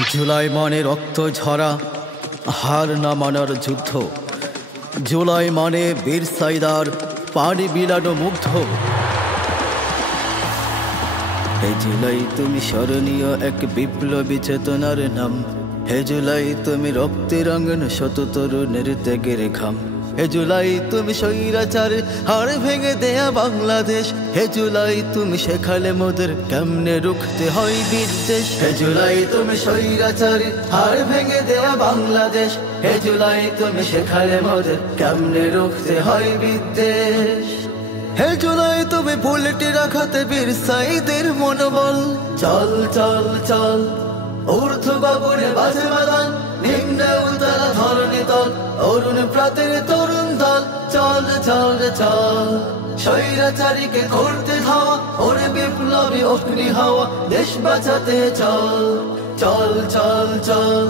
জুলাই মানে রক্ত ঝরা হার না মানার যুদ্ধ। জুলাই মানে বীর সাইদার পানি বিলানো মুগ্ধ। হে জুলাই তুমি স্মরণীয় এক বিপ্লবী চেতনার নাম। হে জুলাই তুমি রক্তে রাঙানো শত তরুণের ত্যাগের ঘাম। হে জুলাই তুমি স্বৈরাচার হাড় ভেঙে দেয়া বাংলাদেশ। হে জুলাই তুমি শেখালে মোদের কেমনে রুখতে হয় বিদ্বেষ। হে জুলাই তুমি স্বৈরাচার হাড় ভেঙে দেয়া বাংলাদেশ। হে জুলাই তুমি শেখালে মোদের কেমনে রুখতে হয় বিদ্বেষ। হে জুলাই তুমি বুলেটে রাখাতে বীর সাইদের মনোবল। চল চল চল ঊর্ধ্ব গগনে বাজে বাদান, নিম্নে উতলা ধরণী তল, অরুণ প্রাতের তরুণ দল। চল চল চল স্বৈরাচারীকে করতে ধাওয়া, ওরে বিপ্লবী অগ্নি হাওয়া, দেশ বাঁচাতে চল। চল চল চল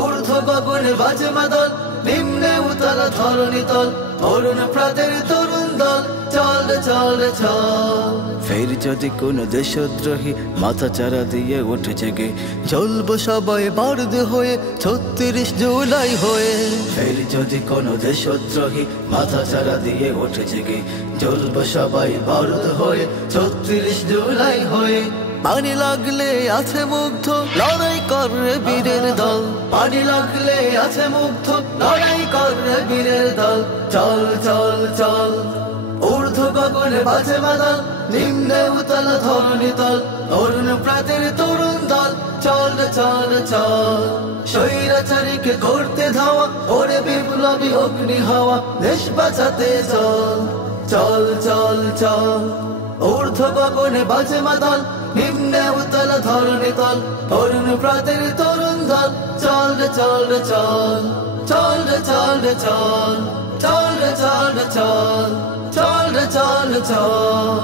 ঊর্ধ্ব গগনে বাজে বাদল, নিম্নে উতলা ধরণী তল, অরুণ প্রাতের তরুণ দল। চল চল চল ফের যদি কোন দেশদ্রোহী মাথা চারা দিয়ে ওঠে জেগে, চলবো সবাই বারদ হয়ে ৩৬ জুলাই হয়ে। ফের যদি কোন দেশদ্রোহী মাথা চারা দিয়ে ওঠে জেগে, চলবো সবাই বারদ হয়ে ৩৬ জুলাই হয়ে। পানি লাগলে আছে মুগ্ধ লড়াই করে বীরের দল। পানি লাগলে আছে মুগ্ধ লড়াই করে বীরের দল। চল চল চল ঊর্ধ্ব গগনে বাজে বাদল, নিম্নে উতলা ধরণী তল, অরুণ প্রাতের তরুণ দল। চল চল চল স্বৈরাচারীকে করতে ধাওয়া, ওরে বিপ্লবী অগ্নি হাওয়া, দেশ বাঁচাতে চল। চল চল চল ঊর্ধ্ব গগনে বাজে বাদল, নিম্নে উতলা ধরণী তল, অরুণ প্রাতের তরুণ দল। চল চল চল চল চল চল চল চল চল চল চল চল